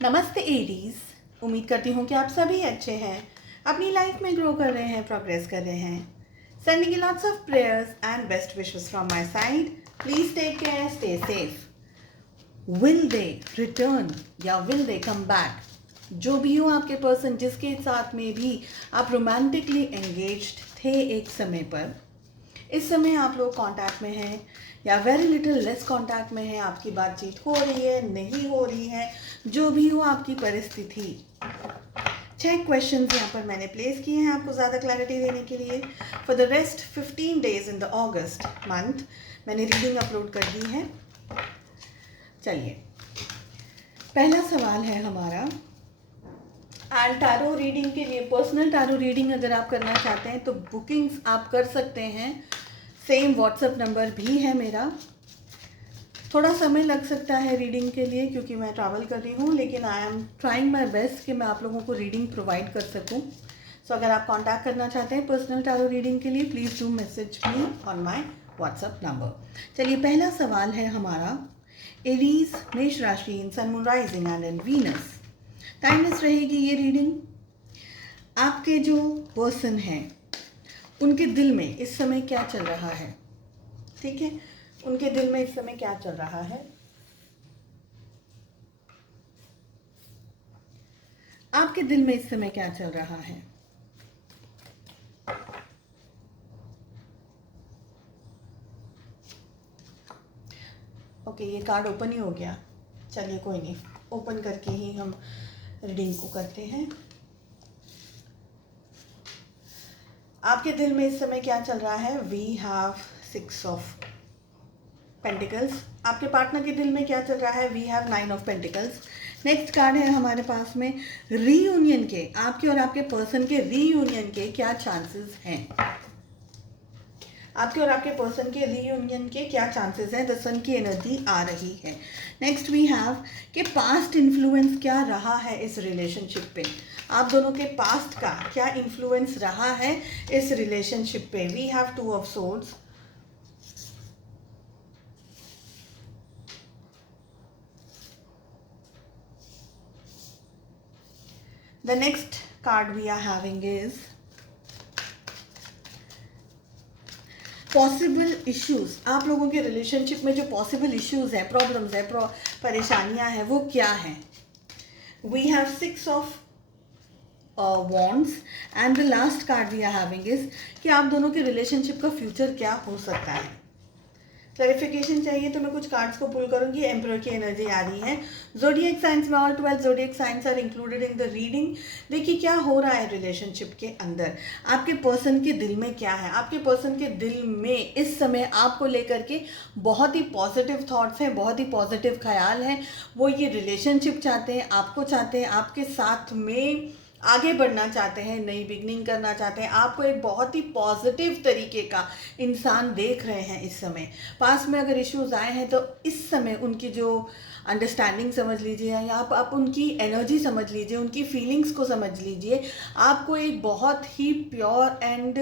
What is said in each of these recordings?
नमस्ते एरीज। उम्मीद करती हूँ कि आप सभी अच्छे हैं, अपनी लाइफ में ग्रो कर रहे हैं, प्रोग्रेस कर रहे हैं। Sending you lots of prayers and best wishes from my side. Please take care, stay safe. Will they return या विल दे कम बैक? जो भी हो आपके पर्सन, जिसके साथ में भी आप रोमांटिकली एंगेज्ड थे एक समय पर, इस समय आप लोग कांटेक्ट में हैं या वेरी लिटिल लेस कांटेक्ट में हैं, आपकी बातचीत हो रही है, नहीं हो रही है, जो भी हो आपकी परिस्थिति। 6 क्वेश्चंस यहाँ पर मैंने प्लेस किए हैं आपको ज़्यादा क्लैरिटी देने के लिए। For the rest 15 days in the August month मैंने रीडिंग अपलोड कर दी है। चलिए, पहला सवाल है हमारा, एंड टैरो रीडिंग के लिए, पर्सनल टैरो रीडिंग अगर आप करना चाहते हैं तो बुकिंग्स आप कर सकते हैं। सेम व्हाट्सएप नंबर भी है मेरा। थोड़ा समय लग सकता है रीडिंग के लिए क्योंकि मैं ट्रैवल कर रही हूँ, लेकिन I am trying my best कि मैं आप लोगों को रीडिंग प्रोवाइड कर सकूँ। सो अगर आप कांटेक्ट करना चाहते हैं पर्सनल टैरो रीडिंग के लिए, please do message me on my WhatsApp number. चलिए, पहला सवाल है हमारा, एरीज मेष राशि in sun moon rising and in Venus. Timeless रहेगी ये रीडिंग। आपके जो पर्सन हैं उनके दिल में इस समय क्या चल रहा है? ठीक है, उनके दिल में इस समय क्या चल रहा है? आपके दिल में इस समय क्या चल रहा है? ओके, ये कार्ड ओपन ही हो गया। चलिए, कोई नहीं, ओपन करके ही हम रीडिंग को करते हैं। आपके दिल में इस समय क्या चल रहा है? We have 6 of pentacles. आपके पार्टनर के दिल में क्या चल रहा है? We have 9 of pentacles. Next card है हमारे पास में, रीयूनियन के, आपके और आपके पर्सन के रीयूनियन के क्या चांसेस हैं? आपके और आपके पर्सन के रीयूनियन के क्या चांसेस हैं? द सन की एनर्जी आ रही है। नेक्स्ट वी हैव कि पास्ट इन्फ्लुएंस क्या रहा है इस रिलेशनशिप पे? आप दोनों के पास्ट का क्या इन्फ्लुएंस रहा है इस रिलेशनशिप पे? We have 2 of swords. The next card we are having is possible issues. आप लोगों के रिलेशनशिप में जो पॉसिबल इश्यूज हैं, प्रॉब्लम्स हैं, परेशानियां हैं, वो क्या हैं? We have 6 of wands and the last card we are having is कि आप दोनों के रिलेशनशिप का फ्यूचर क्या हो सकता है। क्लैरिफिकेशन चाहिए तो मैं कुछ कार्ड्स को पुल करूंगी। एम्परर की एनर्जी आ रही है। ज़ोडिएक साइंस में all 12 zodiac signs are included in the reading. देखिए क्या हो रहा है रिलेशनशिप के अंदर, आपके पर्सन के दिल में क्या है। आपके पर्सन के दिल में इस समय आपको लेकर के बहुत ही पॉजिटिव थॉट्स हैं, बहुत ही पॉजिटिव ख्याल हैं। वो ये रिलेशनशिप चाहते हैं, आपको चाहते हैं, आपके साथ में आगे बढ़ना चाहते हैं, नई बिगनिंग करना चाहते हैं, आपको एक बहुत ही पॉजिटिव तरीके का इंसान देख रहे हैं इस समय। पास में अगर इश्यूज आए हैं तो इस समय उनकी जो अंडरस्टैंडिंग समझ लीजिए, या आप उनकी एनर्जी समझ लीजिए, उनकी फीलिंग्स को समझ लीजिए। आपको एक बहुत ही प्योर एंड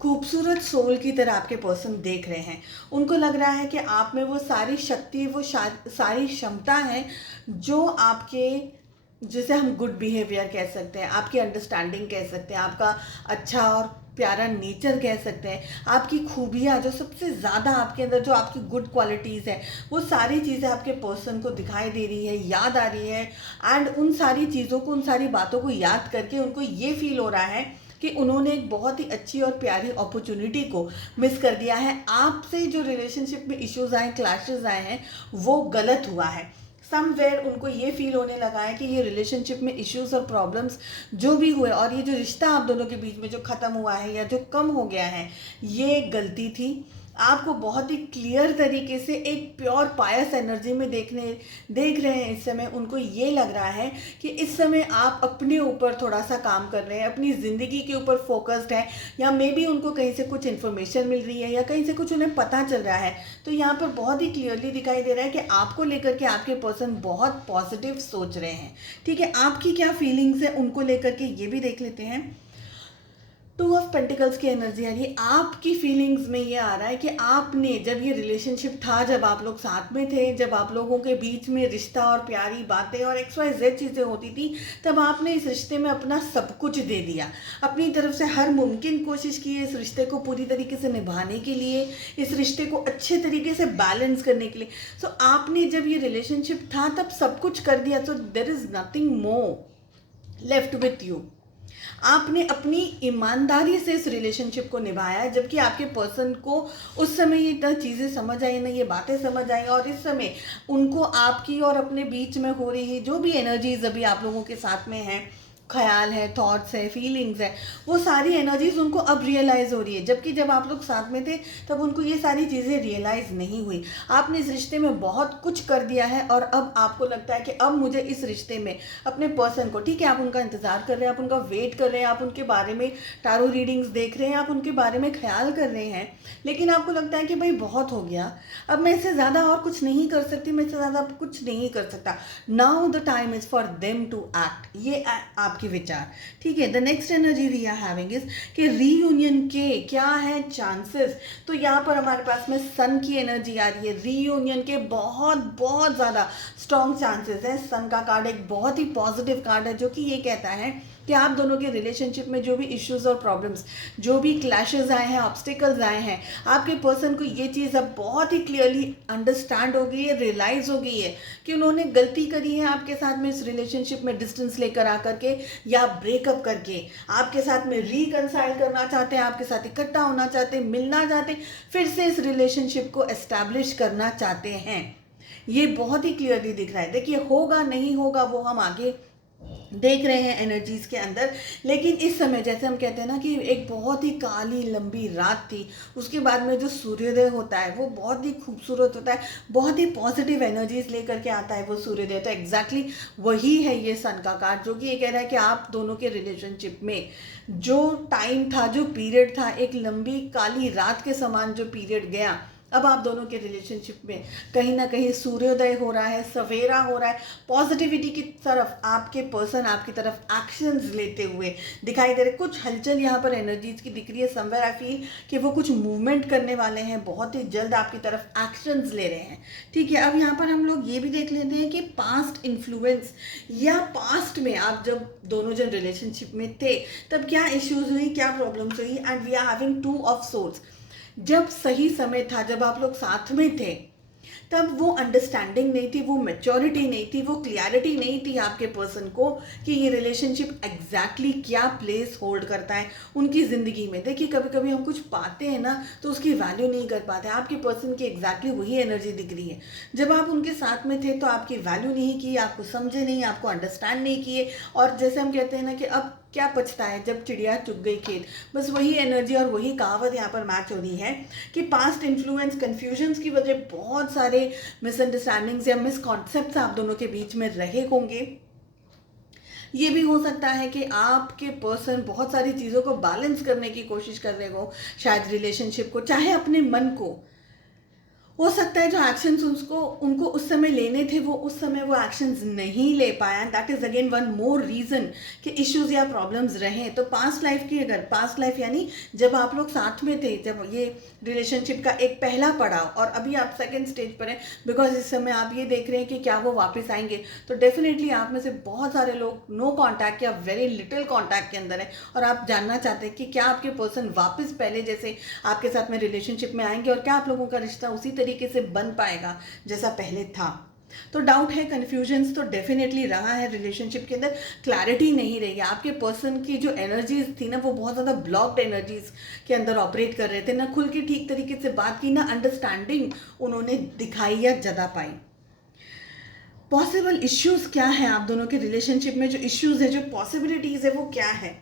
खूबसूरत सोल की तरह आपके पर्सन देख रहे हैं। उनको लग रहा है कि आप में वो सारी शक्ति, वो सारी क्षमता है जो आपके, जिसे हम गुड बिहेवियर कह सकते हैं, आपकी अंडरस्टैंडिंग कह सकते हैं, आपका अच्छा और प्यारा नेचर कह सकते हैं, आपकी खूबियाँ जो सबसे ज़्यादा आपके अंदर, जो आपकी गुड क्वालिटीज़ हैं, वो सारी चीज़ें आपके पर्सन को दिखाई दे रही है, याद आ रही है। एंड उन सारी चीज़ों को, उन सारी बातों को याद करके उनको ये फील हो रहा है कि उन्होंने एक बहुत ही अच्छी और प्यारी अपॉर्चुनिटी को मिस कर दिया है। आपसे जो रिलेशनशिप में इश्यूज आए, क्लैशेज आए हैं, वो गलत हुआ है। समवेयर उनको ये फील होने लगा है कि ये रिलेशनशिप में इश्यूज और प्रॉब्लम्स जो भी हुए, और ये जो रिश्ता आप दोनों के बीच में जो ख़त्म हुआ है या जो कम हो गया है, ये गलती थी। आपको बहुत ही क्लियर तरीके से एक प्योर पायस एनर्जी में देख रहे हैं इस समय। उनको ये लग रहा है कि इस समय आप अपने ऊपर थोड़ा सा काम कर रहे हैं, अपनी ज़िंदगी के ऊपर फोकस्ड है, या मे बी उनको कहीं से कुछ इन्फॉर्मेशन मिल रही है या कहीं से कुछ उन्हें पता चल रहा है। तो यहाँ पर बहुत ही क्लियरली दिखाई दे रहा है कि आपको लेकर के आपके पर्सन बहुत पॉजिटिव सोच रहे हैं। ठीक है, आपकी क्या फीलिंग्स है उनको लेकर के, ये भी देख लेते हैं। टू ऑफ पेंटिकल्स की एनर्जी आ रही है। आपकी फीलिंग्स में ये आ रहा है कि आपने जब ये रिलेशनशिप था, जब आप लोग साथ में थे, जब आप लोगों के बीच में रिश्ता और प्यारी बातें और XYZ चीज़ें होती थी, तब आपने इस रिश्ते में अपना सब कुछ दे दिया, अपनी तरफ से हर मुमकिन कोशिश की है इस रिश्ते को पूरी तरीके से निभाने के लिए, इस रिश्ते को अच्छे तरीके से बैलेंस करने के लिए। सो आपने जब ये रिलेशनशिप था तब सब कुछ कर दिया। So there is nothing more left with you. आपने अपनी ईमानदारी से इस रिलेशनशिप को निभाया है, जबकि आपके पर्सन को उस समय ये ना चीज़ें समझ आई, ना ये बातें समझ आई, और इस समय उनको आपकी और अपने बीच में हो रही जो भी एनर्जीज अभी आप लोगों के साथ में हैं, ख्याल है, थॉट्स है, फीलिंग्स है, वो सारी एनर्जीज उनको अब रियलाइज़ हो रही है, जबकि जब आप लोग साथ में थे तब उनको ये सारी चीज़ें रियलाइज़ नहीं हुई। आपने इस रिश्ते में बहुत कुछ कर दिया है और अब आपको लगता है कि अब मुझे इस रिश्ते में अपने पर्सन को, ठीक है आप उनका इंतज़ार कर रहे हैं, आप उनका वेट कर रहे हैं, आप उनके बारे में टारो रीडिंग्स देख रहे हैं, आप उनके बारे में ख्याल कर रहे हैं, लेकिन आपको लगता है कि भाई बहुत हो गया, अब मैं इससे ज़्यादा और कुछ नहीं कर सकती, मैं इससे ज़्यादा कुछ नहीं कर सकता। Now the time is for them to act. ये आपके विचार, ठीक है। The next energy we are having is कि रीयूनियन के क्या है चांसेस। तो यहाँ पर हमारे पास में सन की एनर्जी आ रही है। रीयूनियन के बहुत बहुत ज़्यादा स्ट्रॉन्ग चांसेस है। सन का कार्ड एक बहुत ही पॉजिटिव कार्ड है जो कि ये कहता है कि आप दोनों के रिलेशनशिप में जो भी इश्यूज और प्रॉब्लम्स, जो भी क्लैशेस आए हैं, ऑब्स्टिकल्स आए हैं, आपके पर्सन को ये चीज़ अब बहुत ही क्लियरली अंडरस्टैंड हो गई है, रियलाइज़ हो गई है कि उन्होंने गलती करी है आपके साथ में इस रिलेशनशिप में डिस्टेंस लेकर आकर के या ब्रेकअप करके। आपके साथ में रिकनसाइल करना चाहते हैं, आपके साथ इकट्ठा होना चाहते हैं, मिलना चाहते हैं, फिर से इस रिलेशनशिप को एस्टैब्लिश करना चाहते हैं। ये बहुत ही क्लियरली दिख रहा है। देखिए होगा नहीं होगा वो हम आगे देख रहे हैं एनर्जीज के अंदर, लेकिन इस समय जैसे हम कहते हैं ना कि एक बहुत ही काली लंबी रात थी, उसके बाद में जो सूर्योदय होता है वो बहुत ही खूबसूरत होता है, बहुत ही पॉजिटिव एनर्जीज लेकर के आता है वो सूर्योदय। तो एग्जैक्टली वही है ये सन का कार्ड जो कि ये कह रहा है कि आप दोनों के रिलेशनशिप में जो टाइम था, जो पीरियड था, एक लंबी काली रात के समान जो पीरियड गया, अब आप दोनों के रिलेशनशिप में कहीं ना कहीं सूर्योदय हो रहा है, सवेरा हो रहा है। पॉजिटिविटी की तरफ आपके पर्सन आपकी तरफ एक्शंस लेते हुए दिखाई दे रहे। कुछ हलचल यहाँ पर एनर्जीज की दिख रही है। समवेयर आई फील कि वो कुछ मूवमेंट करने वाले हैं, बहुत ही जल्द आपकी तरफ एक्शंस ले रहे हैं, ठीक है। अब यहाँ पर हम लोग ये भी देख लेते हैं कि पास्ट इन्फ्लुएंस या पास्ट में आप जब दोनों जन रिलेशनशिप में थे तब क्या इश्यूज हुई, क्या प्रॉब्लम्स हुई। And we are having two of swords. जब सही समय था, जब आप लोग साथ में थे, तब वो अंडरस्टैंडिंग नहीं थी, वो मैच्योरिटी नहीं थी, वो क्लियरिटी नहीं थी आपके पर्सन को कि ये रिलेशनशिप एग्जैक्टली क्या प्लेस होल्ड करता है उनकी ज़िंदगी में। देखिए कभी कभी हम कुछ पाते हैं ना तो उसकी वैल्यू नहीं कर पाते। आपके पर्सन की एग्जैक्टली वही एनर्जी दिख रही है। जब आप उनके साथ में थे तो आपकी वैल्यू नहीं की, आपको समझे नहीं, आपको अंडरस्टैंड नहीं किए, और जैसे हम कहते हैं ना कि अब क्या बचता है जब चिड़िया चुग गई खेत, बस वही एनर्जी और वही कहावत यहाँ पर मैच हो रही है कि पास्ट इन्फ्लुएंस, कन्फ्यूजन्स की वजह बहुत सारे मिसअंडरस्टैंडिंग्स या मिसकॉन्सेप्ट्स आप दोनों के बीच में रहे होंगे। ये भी हो सकता है कि आपके पर्सन बहुत सारी चीज़ों को बैलेंस करने की कोशिश कर रहे हो, शायद रिलेशनशिप को, चाहे अपने मन को। हो सकता है जो एक्शंस उनको उस समय लेने थे वो उस समय वो एक्शंस नहीं ले पाया। That is again one more reason कि इश्यूज या प्रॉब्लम्स रहें। तो पास्ट लाइफ की, अगर पास्ट लाइफ यानी जब आप लोग साथ में थे, जब ये रिलेशनशिप का एक पहला पड़ाव, और अभी आप सेकेंड स्टेज पर हैं, बिकॉज इस समय आप ये देख रहे हैं कि क्या वो वापस आएंगे। तो डेफिनेटली आप में से बहुत सारे लोग नो कॉन्टैक्ट या वेरी लिटिल कॉन्टैक्ट के अंदर है, और आप जानना चाहते हैं कि क्या आपके पर्सन वापस पहले जैसे आपके साथ में रिलेशनशिप में आएंगे, और क्या आप लोगों का रिश्ता उसी तरीके से बन पाएगा जैसा पहले था। तो डाउट है, कन्फ्यूजन्स तो डेफिनेटली रहा है रिलेशनशिप के अंदर, क्लैरिटी नहीं रही है। आपके पर्सन की जो एनर्जीज थी ना वो बहुत ज़्यादा ब्लॉक्ड एनर्जीज के अंदर ऑपरेट कर रहे थे, ना खुल के ठीक तरीके से बात की, ना अंडरस्टैंडिंग उन्होंने दिखाई या जता पाई। पॉसिबल इश्यूज क्या है आप दोनों के रिलेशनशिप में, जो इश्यूज है, जो पॉसिबिलिटीज है वो क्या है।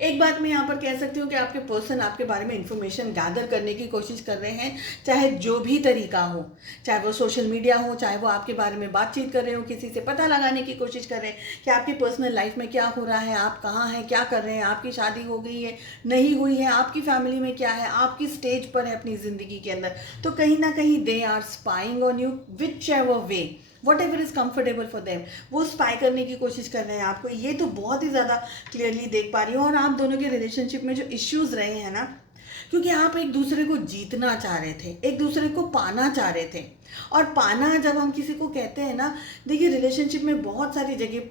एक बात मैं यहाँ पर कह सकती हूँ कि आपके पर्सन आपके बारे में इंफॉर्मेशन गैदर करने की कोशिश कर रहे हैं, चाहे जो भी तरीका हो, चाहे वो सोशल मीडिया हो, चाहे वो आपके बारे में बातचीत कर रहे हो, किसी से पता लगाने की कोशिश कर रहे हैं कि आपकी पर्सनल लाइफ में क्या हो रहा है, आप कहाँ हैं, क्या कर रहे हैं, आपकी शादी हो गई है, नहीं हुई है, आपकी फैमिली में क्या है, आपकी स्टेज पर है अपनी ज़िंदगी के अंदर। तो कहीं ना कहीं they are spying on you whichever way. Whatever is comfortable for them, वो स्पाई करने की कोशिश कर रहे हैं आपको। ये तो बहुत ही ज़्यादा क्लियरली देख पा रही हूँ। और आप दोनों के रिलेशनशिप में जो इश्यूज़ रहे हैं ना, क्योंकि आप एक दूसरे को जीतना चाह रहे थे, एक दूसरे को पाना चाह रहे थे। और पाना जब हम किसी को कहते हैं ना, देखिए रिलेशनशिप में बहुत सारी जगह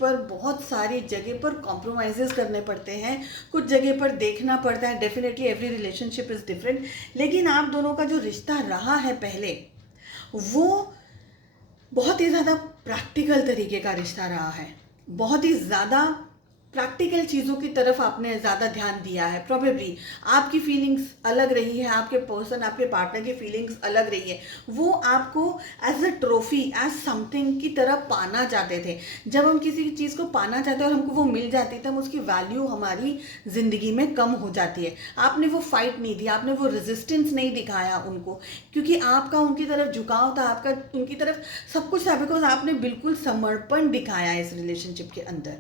पर कॉम्प्रोमाइज़ेस करने पड़ते हैं, कुछ जगह पर देखना पड़ता है। Definitely every relationship is different, लेकिन आप दोनों का जो रिश्ता रहा है पहले, वो बहुत ही ज़्यादा प्रैक्टिकल तरीके का रिश्ता रहा है। बहुत ही ज़्यादा प्रैक्टिकल चीज़ों की तरफ आपने ज़्यादा ध्यान दिया है। प्रॉबेबली आपकी फीलिंग्स अलग रही है, आपके पर्सन, आपके पार्टनर की फीलिंग्स अलग रही है। वो आपको as a trophy, as something की तरह पाना चाहते थे। जब हम किसी चीज़ को पाना चाहते हैं और हमको वो मिल जाती है, तब उसकी वैल्यू हमारी ज़िंदगी में कम हो जाती है। आपने वो फाइट नहीं दी, आपने वो रेजिस्टेंस नहीं दिखाया उनको, क्योंकि आपका उनकी तरफ झुकाव था, आपका उनकी तरफ सब कुछ था, बिकॉज आपने बिल्कुल समर्पण दिखाया इस रिलेशनशिप के अंदर।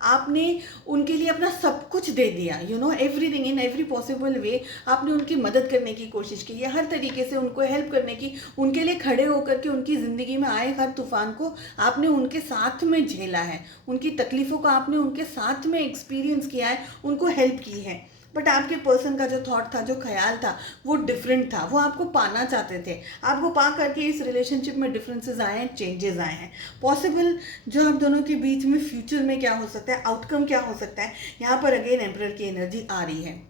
आपने उनके लिए अपना सब कुछ दे दिया, you know, everything in every possible way. आपने उनकी मदद करने की कोशिश की है, हर तरीके से उनको हेल्प करने की, उनके लिए खड़े होकर के उनकी ज़िंदगी में आए हर तूफान को आपने उनके साथ में झेला है, उनकी तकलीफ़ों को आपने उनके साथ में एक्सपीरियंस किया है, उनको हेल्प की है। बट आपके पर्सन का जो थॉट था, जो ख्याल था, वो डिफरेंट था। वो आपको पाना चाहते थे। आपको पा करके इस रिलेशनशिप में डिफरेंसेस आए हैं, चेंजेस आए हैं। पॉसिबल जो आप दोनों के बीच में फ्यूचर में क्या हो सकता है, आउटकम क्या हो सकता है, यहाँ पर अगेन एम्परर की एनर्जी आ रही है।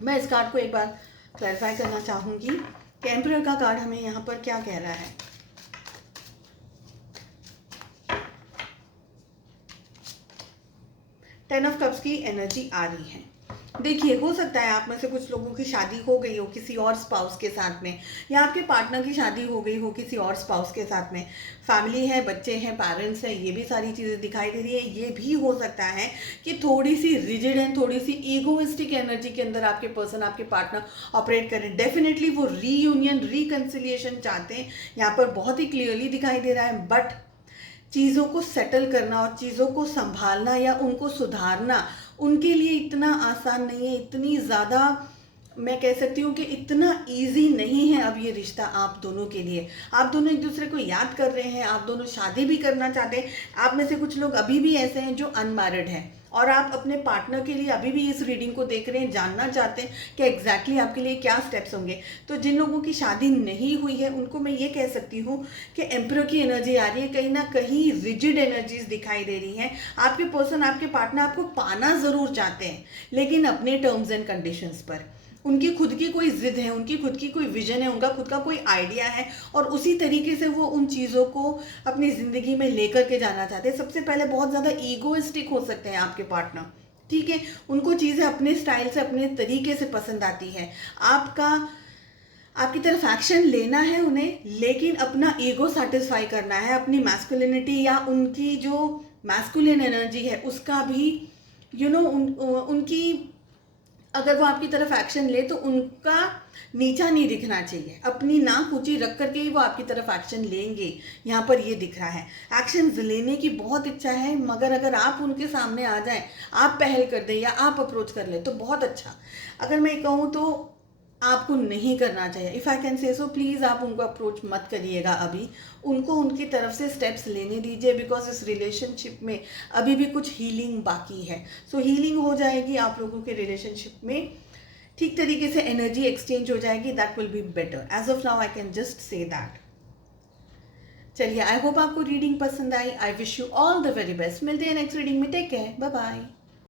मैं इस कार्ड को एक बार क्लैरिफाई करना चाहूँगी कि एम्परर का कार्ड हमें यहाँ पर क्या कह रहा है। टेन ऑफ कप्स की एनर्जी आ रही है। देखिए, हो सकता है आप में से कुछ लोगों की शादी हो गई हो किसी और स्पाउस के साथ में, या आपके पार्टनर की शादी हो गई हो किसी और स्पाउस के साथ में। फैमिली है, बच्चे हैं, पेरेंट्स हैं, ये भी सारी चीज़ें दिखाई दे रही है। ये भी हो सकता है कि थोड़ी सी रिजिड है, थोड़ी सी ईगोइस्टिक एनर्जी के अंदर आपके पर्सन, आपके पार्टनर ऑपरेट करें। डेफिनेटली वो रीयूनियन, रिकन्सिलिएशन चाहते हैं, यहाँ पर बहुत ही क्लियरली दिखाई दे रहा है। बट चीज़ों को सेटल करना और चीज़ों को संभालना या उनको सुधारना उनके लिए इतना आसान नहीं है, इतनी ज़्यादा, मैं कह सकती हूँ कि इतना इजी नहीं है अब ये रिश्ता आप दोनों के लिए। आप दोनों एक दूसरे को याद कर रहे हैं, आप दोनों शादी भी करना चाहते हैं। आप में से कुछ लोग अभी भी ऐसे हैं जो अनमैरिड हैं, और आप अपने पार्टनर के लिए अभी भी इस रीडिंग को देख रहे हैं, जानना चाहते हैं कि एग्जैक्टली आपके लिए क्या स्टेप्स होंगे। तो जिन लोगों की शादी नहीं हुई है उनको मैं ये कह सकती हूँ कि एम्परर की एनर्जी आ रही है, कहीं ना कहीं रिजिड एनर्जीज दिखाई दे रही हैं। आपके पर्सन, आपके पार्टनर आपको पाना ज़रूर चाहते हैं, लेकिन अपने टर्म्स एंड कंडीशंस पर। उनकी खुद की कोई जिद है, उनकी खुद की कोई विजन है, उनका खुद का कोई आइडिया है, और उसी तरीके से वो उन चीज़ों को अपनी ज़िंदगी में लेकर के जाना चाहते हैं। सबसे पहले बहुत ज़्यादा ईगोइस्टिक हो सकते हैं आपके पार्टनर, ठीक है। उनको चीज़ें अपने स्टाइल से, अपने तरीके से पसंद आती है। आपकी तरफ एक्शन लेना है उन्हें, लेकिन अपना ईगो सेटिस्फाई करना है, अपनी मैस्कुलिनिटी या उनकी जो मैस्कुलिन एनर्जी है उसका भी, यू नो, उनकी, अगर वो आपकी तरफ एक्शन ले तो उनका नीचा नहीं दिखना चाहिए। अपनी नाक ऊंची रख करके ही वो आपकी तरफ एक्शन लेंगे, यहाँ पर ये दिख रहा है। एक्शन लेने की बहुत इच्छा है, मगर अगर आप उनके सामने आ जाएं, आप पहल कर दें या आप अप्रोच कर लें तो बहुत अच्छा। अगर मैं कहूँ तो आपको नहीं करना चाहिए, if I can say so, please आप उनको अप्रोच मत करिएगा अभी। उनको उनकी तरफ से स्टेप्स लेने दीजिए, बिकॉज इस रिलेशनशिप में अभी भी कुछ हीलिंग बाकी है। सो हीलिंग हो जाएगी आप लोगों के रिलेशनशिप में, ठीक तरीके से एनर्जी एक्सचेंज हो जाएगी, that will be better. As of now I can just say that. चलिए, आई होप आपको रीडिंग पसंद आई। I wish you all the very best. मिलते हैं नेक्स्ट रीडिंग में। Take care, bye bye.